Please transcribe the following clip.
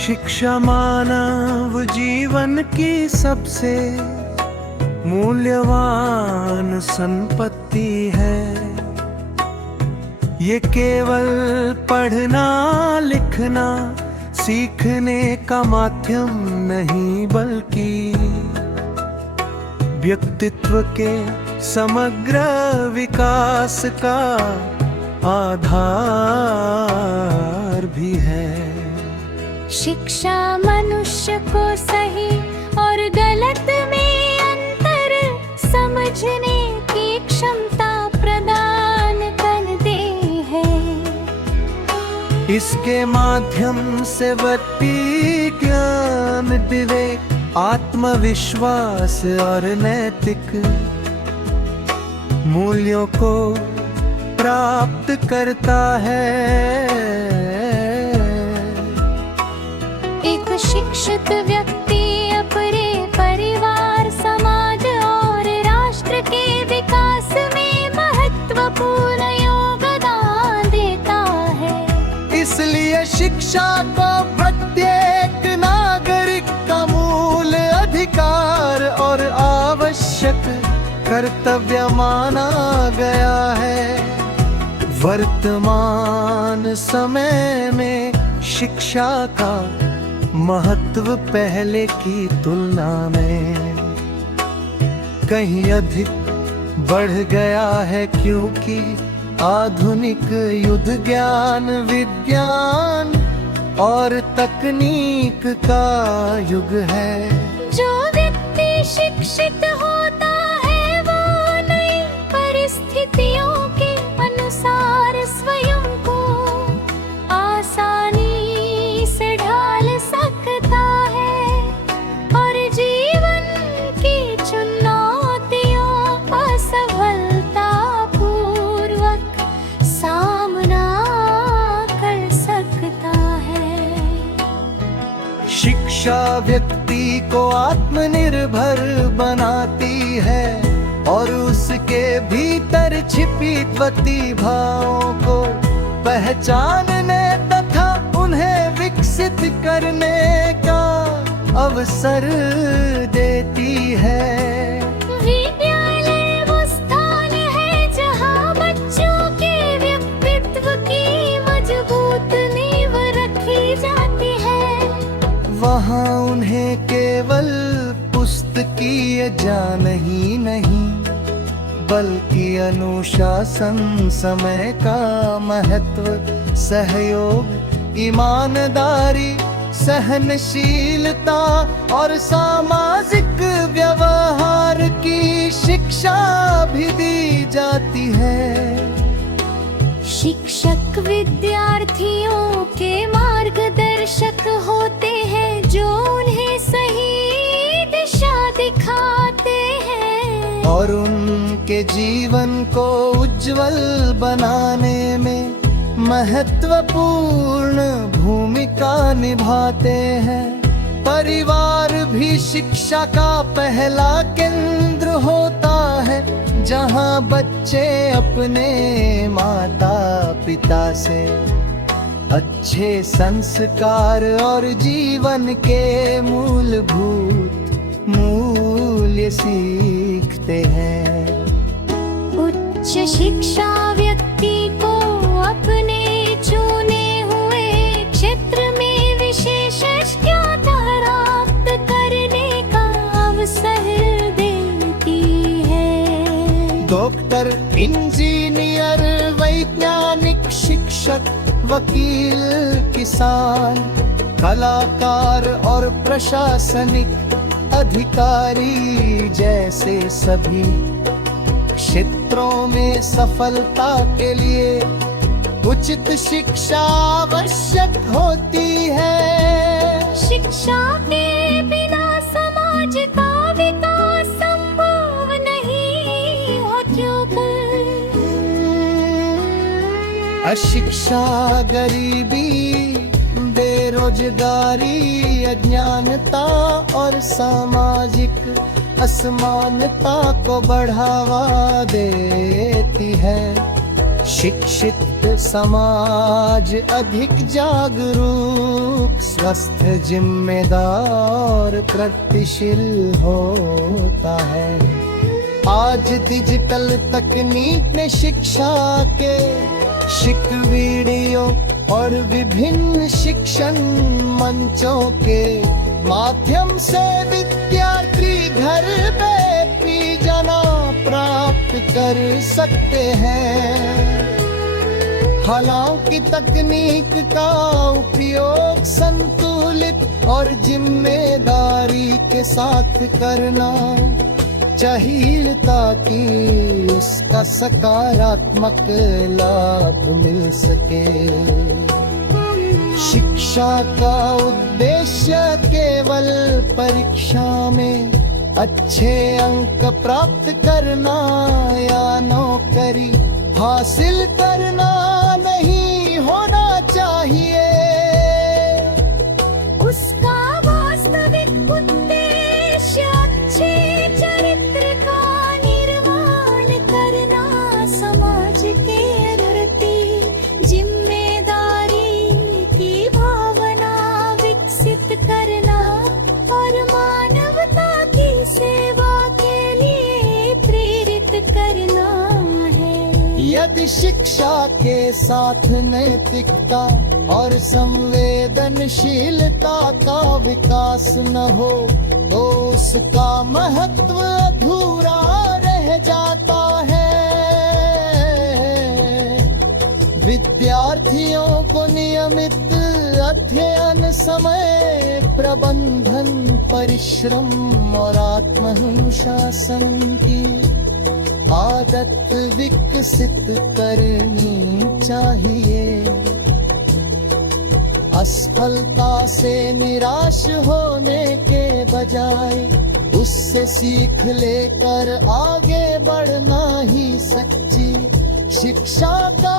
शिक्षा मानव जीवन की सबसे मूल्यवान संपत्ति है। ये केवल पढ़ना लिखना सीखने का माध्यम नहीं, बल्कि व्यक्तित्व के समग्र विकास का आधार भी है। शिक्षा मनुष्य को सही और गलत में अंतर समझने की क्षमता प्रदान करती है। इसके माध्यम से व्यक्ति ज्ञान, विवेक, आत्मविश्वास और नैतिक मूल्यों को प्राप्त करता है। एक शिक्षित व्यक्ति अपने परिवार, समाज और राष्ट्र के विकास में महत्वपूर्ण योगदान देता है। इसलिए शिक्षा को प्रत्येक नागरिक का मूल अधिकार और आवश्यक कर्तव्य माना गया है। वर्तमान समय में शिक्षा का महत्व पहले की तुलना में कहीं अधिक बढ़ गया है, क्योंकि आधुनिक युद्ध ज्ञान, विज्ञान और तकनीक का युग है। जो व्यक्ति शिक्षित होता है वो नई परिस्थितियों के अनुसार स्वयं को आसानी से ढाल सकता है और जीवन की चुनौतियों का सफलतापूर्वक सामना कर सकता है। शिक्षा व्यक्ति को आत्मनिर्भर बनाती है और उसके भीतर छिपी प्रतिभाओं को पहचानने तथा उन्हें विकसित करने का अवसर देती है। विद्यालय वो स्थान है जहाँ बच्चों के व्यक्तित्व की मजबूत नींव रखी जाती है। वहाँ उन्हें केवल पुस्तकीय ज्ञान ही नहीं, बल्कि अनुशासन, समय का महत्व, सहयोग, ईमानदारी, सहनशीलता और सामाजिक व्यवहार की शिक्षा भी दी जाती है। शिक्षक विद्यार्थियों के मार्गदर्शक होते हैं, जो उन्हें सही दिशा दिखाते हैं और उनके जीवन को उज्जवल बनाने में महत्वपूर्ण भूमिका निभाते हैं। परिवार भी शिक्षा का पहला केंद्र होता है, जहाँ बच्चे अपने माता पिता से अच्छे संस्कार और जीवन के मूलभूत मूल्य सीखते हैं। उच्च शिक्षा व्यक्ति को अपने चुने हुए क्षेत्र में विशेष ज्ञान प्राप्त करने का अवसर देती है। डॉक्टर, इंजीनियर, वैज्ञानिक, शिक्षक, वकील, किसान, कलाकार और प्रशासनिक अधिकारी जैसे सभी क्षेत्रों में सफलता के लिए उचित शिक्षा आवश्यक होती है। शिक्षा के बिना समाज का विकास संभव नहीं हो, क्योंकि अशिक्षा, गरीबी, बेरोजगारी, अज्ञानता और सामाजिक असमानता को बढ़ावा देती है। शिक्षित समाज अधिक जागरूक, स्वस्थ, जिम्मेदार, प्रगतिशील होता है। आज डिजिटल तकनीक ने शिक्षा के वीडियो और विभिन्न शिक्षण मंचों के माध्यम से विद्यार्थी घर बैठी जाना प्राप्त कर सकते हैं। हालांकि तकनीक का उपयोग संतुलित और जिम्मेदारी के साथ करना चाहिए ताकि उसका सकारात्मक लाभ मिल सके। शिक्षा का उद्देश्य केवल परीक्षा में अच्छे अंक प्राप्त करना या नौकरी हासिल करना नहीं होना चाहिए। उसका वास्तविक उद्देश्य अच्छे चरित्र का निर्माण करना, समाज के प्रति जिम्मेदारी की भावना विकसित करना और मानवता की सेवा के लिए प्रेरित करना है। यदि शिक्षा के साथ नैतिकता और संवेदनशीलता का विकास न हो तो उसका महत्व अधूरा रह जाता है। विद्यार्थियों को नियमित अध्ययन, समय प्रबंधन, परिश्रम और आत्मानुशासन की आदत विकसित करनी चाहिए। असफलता से निराश होने के बजाय उससे सीख लेकर आगे बढ़ना ही सच्ची शिक्षा का